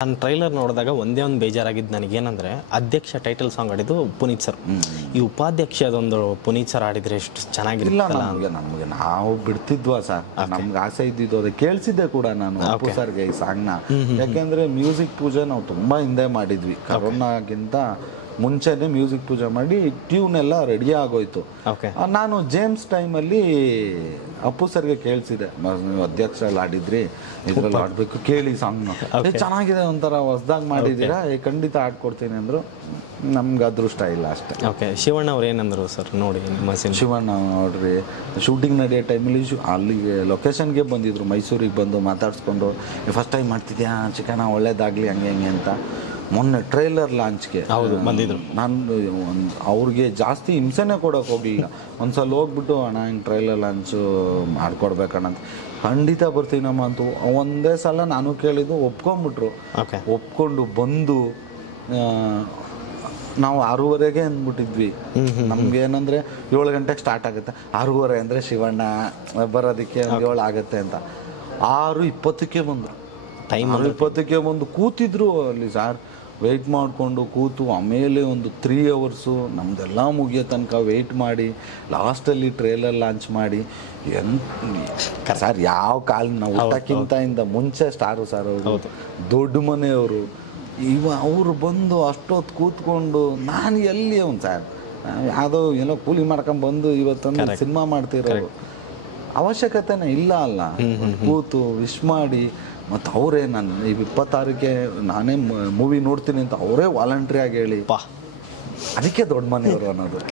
ನಾನು ಟ್ರೈಲರ್ ನೋಡಿದಾಗ ಒಂದೇ ಒಂದು ಬೇಜಾರಾಗಿದ್ದು ನನಗೇನಂದರೆ ಅಧ್ಯಕ್ಷ ಟೈಟಲ್ ಸಾಂಗ್ ಆಡಿದ್ದು ಪುನೀತ್ ಸರ್. ಈ ಉಪಾಧ್ಯಕ್ಷ ಅದೊಂದು ಪುನೀತ್ ಸರ್ ಆಡಿದರೆ ಎಷ್ಟು ಚೆನ್ನಾಗಿರಲಿಲ್ಲ. ನಮಗೆ ನಾವು ಬಿಡ್ತಿದ್ವಾ ಸರ್, ನಮ್ಗೆ ಆಸೆ ಇದ್ದಿದ್ದು ಅದೇ ಕೇಳಿಸಿದ್ದೆ ಕೂಡ ನಾನು ಅಪ್ಪು ಸರ್ಗೆ ಈ ಸಾಂಗ್ನ. ಯಾಕೆಂದರೆ ಮ್ಯೂಸಿಕ್ ಪೂಜೆ ನಾವು ತುಂಬ ಹಿಂದೆ ಮಾಡಿದ್ವಿ, ಕರೋನಾಗಿಂತ ಮುಂಚೆನೇ ಮ್ಯೂಸಿಕ್ ಪೂಜೆ ಮಾಡಿ ಟ್ಯೂನ್ ಎಲ್ಲ ರೆಡಿ ಆಗೋಯ್ತು. ನಾನು ಜೇಮ್ಸ್ ಟೈಮಲ್ಲಿ ಅಪ್ಪು ಸರ್ಗೆ ಕೇಳಿಸಿದೆ, ನೀವು ಅಧ್ಯಕ್ಷ ಎಲ್ಲ ಆಡಿದ್ರಿ, ಇದ್ರಲ್ಲಿ ಆಡಬೇಕು, ಕೇಳಿ ಸಾಂಗ್ನ ಚೆನ್ನಾಗಿದೆ, ಒಂಥರ ಹೊಸ್ದಾಗಿ ಮಾಡಿದ್ದೀರಾ, ಖಂಡಿತ ಆಡ್ಕೊಡ್ತೀನಿ ಅಂದರು. ನಮ್ಗೆ ಅದೃಷ್ಟ ಇಲ್ಲ ಅಷ್ಟೇ. ಓಕೆ, ಶಿವಣ್ಣ ಅವ್ರು ಏನಂದರು ಸರ್ ನೋಡಿ ನಿಮ್ಮ ಶಿವಣ್ಣ ನೋಡ್ರಿ ಶೂಟಿಂಗ್ ನಡೆಯೋ ಟೈಮಲ್ಲಿ ಅಲ್ಲಿಗೆ ಲೊಕೇಶನ್ಗೆ ಬಂದಿದ್ರು, ಮೈಸೂರಿಗೆ ಬಂದು ಮಾತಾಡಿಸ್ಕೊಂಡು ಫಸ್ಟ್ ಟೈಮ್ ಮಾಡ್ತಿದ್ಯಾ ಚಿಕನ, ಒಳ್ಳೇದಾಗಲಿ ಹಂಗೆ ಹಂಗೆ ಅಂತ. ಮೊನ್ನೆ ಟ್ರೈಲರ್ ಲಾಂಚ್ಗೆ ಬಂದಿದ್ರು. ನಾನು ಅವ್ರಿಗೆ ಜಾಸ್ತಿ ಹಿಂಸೆನೇ ಕೊಡೋಕೆ ಹೋಗಲಿಲ್ಲ. ಒಂದ್ಸಲ ಹೋಗ್ಬಿಟ್ಟು ಅಣ್ಣ ಹಿಂಗೆ ಟ್ರೈಲರ್ ಲಾಂಚು ಮಾಡ್ಕೊಡ್ಬೇಕಣ್ಣ ಅಂತ, ಖಂಡಿತ ಬರ್ತೀನಮ್ಮ ಅಂತೂ ಒಂದೇ ಸಲ ನಾನು ಕೇಳಿದ್ದು, ಒಪ್ಕೊಂಡ್ಬಿಟ್ರು. ಒಪ್ಕೊಂಡು ಬಂದು ನಾವು 6:30ಗೆ ಅಂದ್ಬಿಟ್ಟಿದ್ವಿ. ನಮ್ಗೆ ಏನಂದರೆ 7 ಗಂಟೆಗೆ ಸ್ಟಾರ್ಟ್ ಆಗುತ್ತೆ, 6:30 ಅಂದರೆ ಶಿವಣ್ಣ ಬರೋದಕ್ಕೆ 7 ಆಗುತ್ತೆ ಅಂತ. 6:20ಕ್ಕೆ ಬಂದರು. 6:20ಕ್ಕೆ ಬಂದು ಕೂತಿದ್ರು ಅಲ್ಲಿ ಸಾರ್, ವೆಯ್ಟ್ ಮಾಡಿಕೊಂಡು ಕೂತು ಆಮೇಲೆ ಒಂದು 3 ಅವರ್ಸು ನಮ್ಮದೆಲ್ಲ ಮುಗಿಯೋ ತನಕ ವೆಯ್ಟ್ ಮಾಡಿ ಲಾಸ್ಟಲ್ಲಿ ಟ್ರೇಲರ್ ಲಾಂಚ್ ಮಾಡಿ. ಸರ್ ಯಾವ ಕಾಲ ಊಟಕ್ಕಿಂತ ಮುಂಚೆ ಸ್ಟಾರು ಸರ್ ಅವರು, ದೊಡ್ಡ ಮನೆಯವರು. ಅವರು ಬಂದು ಅಷ್ಟೊತ್ತು ಕೂತ್ಕೊಂಡು ನಾನು ಎಲ್ಲಿ ಅವ್ನು ಸರ್, ಯಾವುದೋ ಏನೋ ಕೂಲಿ ಮಾಡ್ಕೊಂಬಂದು ಇವತ್ತೊಂದು ಸಿನಿಮಾ ಮಾಡ್ತಿರೋ ಅವಶ್ಯಕತೆನೇ ಇಲ್ಲ ಅಲ್ಲ. ಕೂತು ವಿಶ್ ಮಾಡಿ, ಮತ್ತು ಅವರೇ ನಾನು 26ಕ್ಕೆ ನಾನೇ ಮೂವಿ ನೋಡ್ತೀನಿ ಅಂತ ಅವರೇ ವಾಲಂಟ್ರಿ ಆಗಿ ಹೇಳಿ, ಅದಕ್ಕೆ ದೊಡ್ಡ ಮನೆಯವರು ಅನ್ನೋದು.